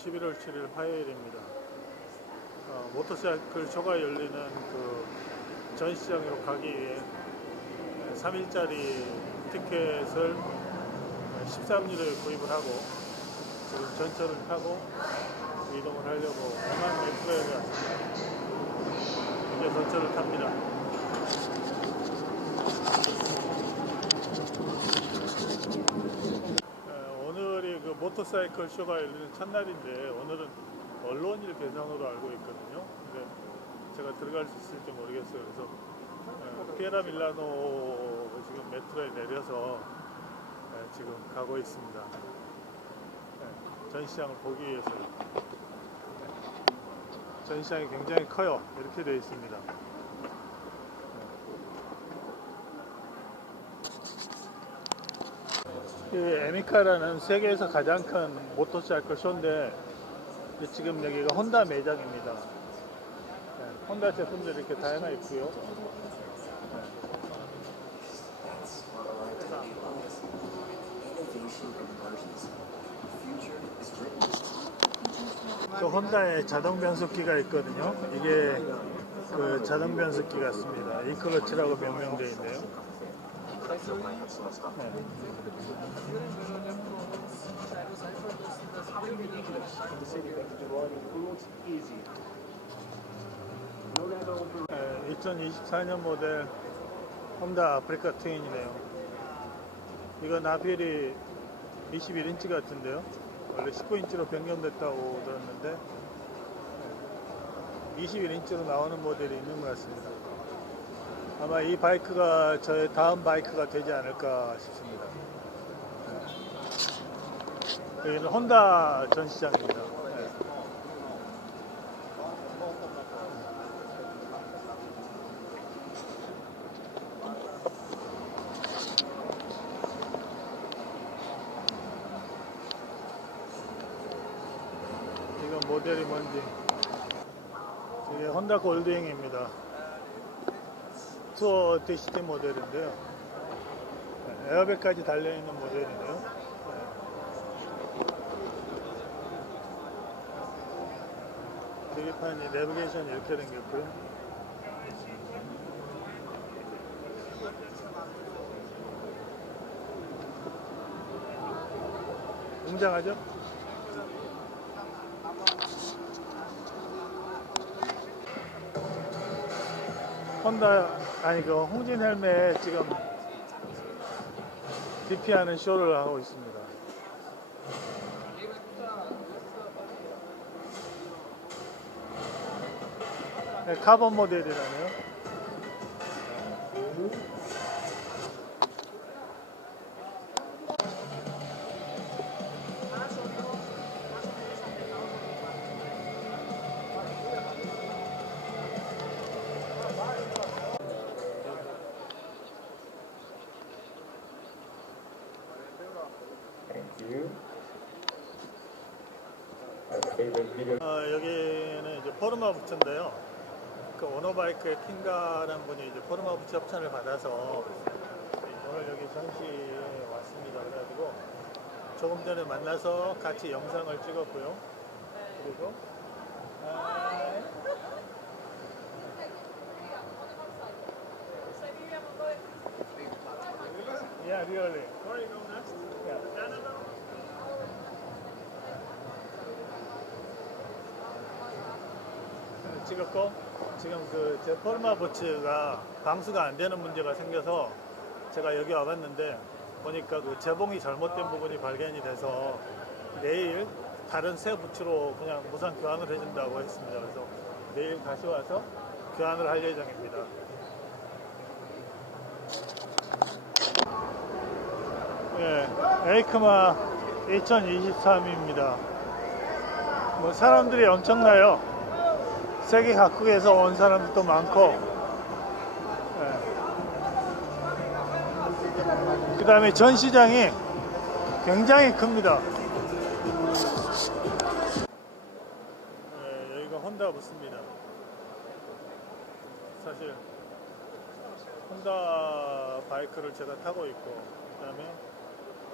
11월 7일 화요일입니다. 어, 모터사이클 쇼가 열리는 그 전시장으로 가기 위해 3일짜리 티켓을 13일에 구입을 하고 지금 전철을 타고 이동을 하려고 대만 메트로에 왔습니다. 이제 전철을 탑니다. 어, 오늘이 그 모터사이클 쇼가 열리는 첫날인데 오늘은 언론일 개장으로 알고 있거든요. 근데 제가 들어갈 수 있을지 모르겠어요. 그래서 어, 피에라 밀라노 지금 메트로에 내려서 어, 지금 가고 있습니다. 네, 전시장을 보기 위해서 전시장이 굉장히 커요. 이렇게 되어 있습니다. 이 에미카라는 세계에서 가장 큰 모터사이클 쇼인데 이 지금 여기가 혼다 매장입니다. 네, 혼다 제품들이 이렇게 다양하게 있고요. 또 혼다에 자동 변속기가 있거든요. 이게 그 자동 변속기 같습니다. 이클러치라고 명명되어 있네요. 네. 네, 2024년 모델 혼다 아프리카 트윈이네요. 이거 나필이 21인치 같은데요. 원래 19인치로 변경됐다고 들었는데 21인치로 나오는 모델이 있는 것 같습니다. 아마 이 바이크가 저의 다음 바이크가 되지 않을까 싶습니다. 네. 여기는 혼다 전시장입니다. 네. 이건 모델이 뭔지. 이게 혼다 골드윙입니다. 투어 DCT 모델인데요. 네, 에어백까지 달려있는 모델이네요. 네. 계기판이 내비게이션 이렇게 생겼고요. 웅장하죠? 혼다 아니 그 홍진 헬멧 지금 DP하는 쇼를 하고 있습니다. 네, 카본 모델이라네요. 어, 여기는 이제 포르마 부츠인데요. 그 오너바이크의 킹가라는 분이 이제 포르마 부츠 협찬을 받아서 오늘 여기 전시에 왔습니다. 그래가지고 조금 전에 만나서 같이 영상을 찍었고요. 그리고 아, Yeah, really. 찍었고 지금 그 제 포르마 보츠가 방수가 안 되는 문제가 생겨서 제가 여기 와봤는데 보니까 그 제봉이 잘못된 부분이 발견이 돼서 내일 다른 새 부츠로 그냥 무상 교환을 해준다고 했습니다. 그래서 내일 다시 와서 교환을 할 예정입니다. 예, 에이크마 2023입니다. 뭐 사람들이 엄청나요. 세계 각국에서 온 사람들도 많고, 그 다음에 전시장이 굉장히 큽니다. 예, 여기가 혼다 부스입니다. 사실 혼다 바이크를 제가 타고 있고, 그 다음에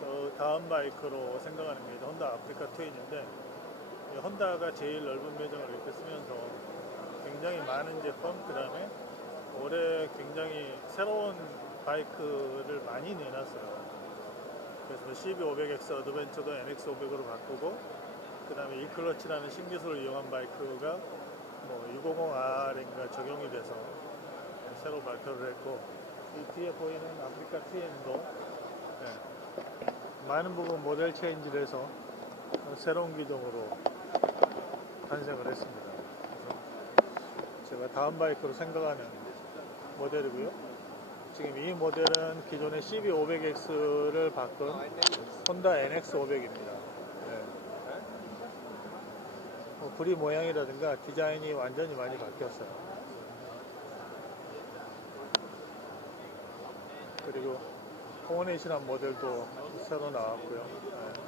그 다음 바이크로 생각하는 게 혼다 아프리카 트윈인데 이 혼다가 제일 넓은 배정을 이렇게 쓰면서 굉장히 많은 제품 그 다음에 올해 굉장히 새로운 바이크를 많이 내놨어요. 그래서 CB500X 어드벤처도 NX500으로 바꾸고 그 다음에 이클러치라는 신기술을 이용한 바이크가 뭐 650R인가 적용이 돼서 새로 발표를 했고 이 뒤에 보이는 아프리카 TN도 많은 부분 모델 체인지를 해서 새로운 기종으로 탄생을 했습니다. 제가 다음 바이크로 생각하는 모델이고요. 지금 이 모델은 기존의 CB500X를 바꾼 혼다 NX500입니다. 뭐 부리 모양이라든가 디자인이 완전히 많이 바뀌었어요. 그리고 코어네이션한 모델도 새로 나왔고요. 네.